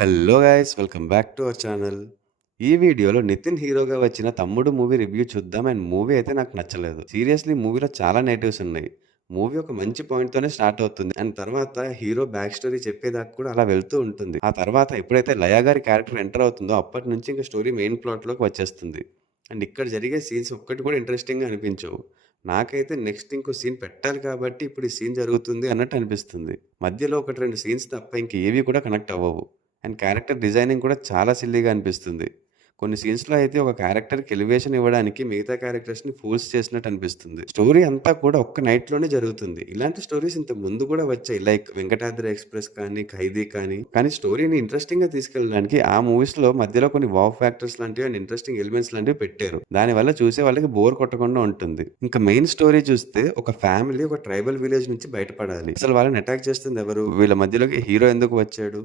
Hello guys welcome back to our channel. ఈ వీడియోలో నితిన్ హీరోగా వచ్చిన తమ్ముడు మూవీ రివ్యూ చూద్దాం. అండ్ మూవీ అయితే నాకు నచ్చలేదు. సీరియస్లీ మూవీలో చాలా నెగటివ్స్ ఉన్నాయి. మూవీ ఒక మంచి పాయింట్‌తోనే స్టార్ట్ అవుతుంది. అండ్ తర్వాత హీరో బ్యాక్ స్టోరీ చెప్పేదాకా కూడా అలా వెళ్తూ ఉంటుంది. ఆ తర్వాత ఎప్పుడైతే లయ గారి క్యారెక్టర్ ఎంటర్ అవుతుందో అప్పటి నుంచి ఇంక స్టోరీ మెయిన్ ప్లాట్‌లోకి వచ్చేస్తుంది. అండ్ ఇక్కడ జరిగే సీన్స్ ఒక్కటి కూడా ఇంట్రెస్టింగ్‌గా అనిపించవు. నాకైతే నెక్స్ట్ ఇంకో సీన్ పెట్టాలి కాబట్టి ఇప్పుడు ఈ సీన్ జరుగుతుంది అన్నట్టు అనిపిస్తుంది. మధ్యలో 1, 2 సీన్స్ తప్ప ఇంక ఏవి కూడా కనెక్ట్ అవ్వవు. అండ్ క్యారెక్టర్ డిజైనింగ్ కూడా చాలా సిల్లీగా అనిపిస్తుంది. కొన్ని సీన్స్‌లో అయితే ఒక క్యారెక్టర్‌కి ఎలివేషన్ ఇవ్వడానికి మిగతా క్యారెక్టర్స్‌ని ఫోర్స్ చేసినట్టు అనిపిస్తుంది. స్టోరీ అంతా కూడా ఒక్క నైట్‌లోనే జరుగుతుంది. ఇలాంటి స్టోరీస్ ఇంతకు ముందు కూడా వచ్చాయి. లైక్ 'వెంకటాద్రి ఎక్స్‌ప్రెస్' కానీ, 'ఖైదీ' కానీ స్టోరీని ఇంట్రెస్టింగ్‌గా తీసుకెళ్ళడానికి ఆ మూవీస్‌లో మధ్యలో కొన్ని వావ్ ఫ్యాక్టర్స్ లాంటివి అండ్ ఇంట్రెస్టింగ్ ఎలిమెంట్స్ లాంటివి పెట్టారు. దానివల్ల చూసే వాళ్ళకి బోర్ కొట్టకుండా ఉంటుంది. ఇంకా మెయిన్ స్టోరీ చూస్తే ఒక ఫ్యామిలీ ఒక ట్రైబల్ విలేజ్ నుంచి బయటపడాలి. అసలు వాళ్ళని అటాక్ చేస్తుంది ఎవరు? వీళ్ళ మధ్యలోకి హీరో ఎందుకు వచ్చాడు?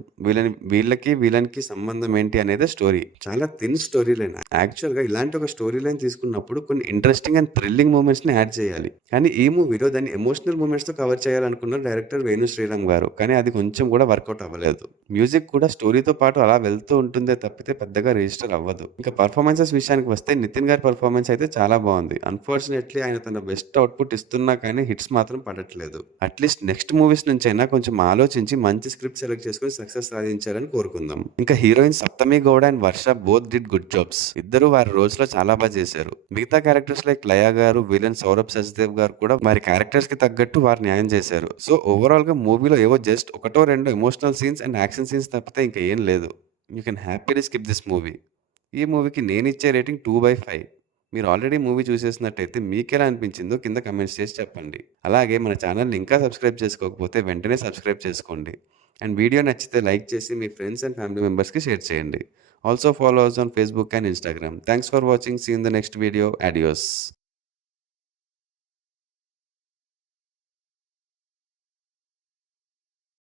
వీళ్ళకి సంబంధం ఏంటి అనేదే స్టోరీ. చాలా థిన్ స్టోరీ లైన్. యాక్చువల్‌గా ఇలాంటి ఒక స్టోరీ లైన్ తీసుకున్నప్పుడు కొన్ని ఇంట్రెస్టింగ్ అండ్ థ్రిల్లింగ్ మూమెంట్స్‌ని యాడ్ చేయాలి. కానీ ఈ మూవీలో దాన్ని ఎమోషనల్ మూమెంట్స్‌తో కవర్ చేయాలనుకున్నారు డైరెక్టర్ వేణు శ్రీరామ్ గారు. కానీ అది కొంచెం కూడా వర్కౌట్ అవ్వలేదు. మ్యూజిక్ కూడా స్టోరీతో పాటు అలా వెళ్తూ ఉంటుందే తప్పితే పెద్దగా రిజిస్టర్ అవ్వదు. ఇంకా పర్ఫార్మెన్సెస్ విషయానికి వస్తే నితిన్ గారి పర్ఫార్మెన్స్ అయితే చాలా బాగుంది. అన్ఫార్చునేట్లీ ఆయన తన బెస్ట్ అవుట్‌పుట్ ఇస్తున్నా కానీ హిట్స్ మాత్రం పడట్లేదు. అట్‌లీస్ట్ నెక్స్ట్ మూవీస్ నుంచైనా కొంచెం ఆలోచించి మంచి స్క్రిప్ట్ సెలెక్ట్ చేసుకొని సక్సెస్ సాధించాలని కోరుకుందాం. ఇంకా heroine Saptami Gowda and Varsha both did good jobs. ఇద్దరు వారి రోల్స్ లో చాలా బాగా చేశారు. మిగతా క్యారెక్టర్స్ లైక్ లయ గారు, విలన్ సౌరభ్ సచ్దేవ్ గారు కూడా వారి క్యారెక్టర్స్ కి తగ్గట్టు వారు న్యాయం చేశారు. సో ఓవరాల్ గా మూవీలో ఏవో జస్ట్ ఒకటో రెండో emotional scenes and action scenes తప్పితే ఇంకా ఏం లేదు. You can happily skip this movie. ఈ మూవీకి నేను ఇచ్చే రేటింగ్ 2/5. మీరు ఆల్రెడీ మూవీ చూసేసినట్టయితే మీకెలా అనిపించిందో కింద కమెంట్స్ చేసి చెప్పండి. అలాగే మన ఛానల్ని ఇంకా సబ్స్క్రైబ్ చేసుకోకపోతే వెంటనే సబ్స్క్రైబ్ చేసుకోండి. అండ్ వీడియో నచ్చితే లైక్ చేసి మీ ఫ్రెండ్స్ అండ్ ఫ్యామిలీ మెంబర్స్కి షేర్ చేయండి. Also follow us on Facebook and Instagram. Thanks for watching. See you in the next video. Adios.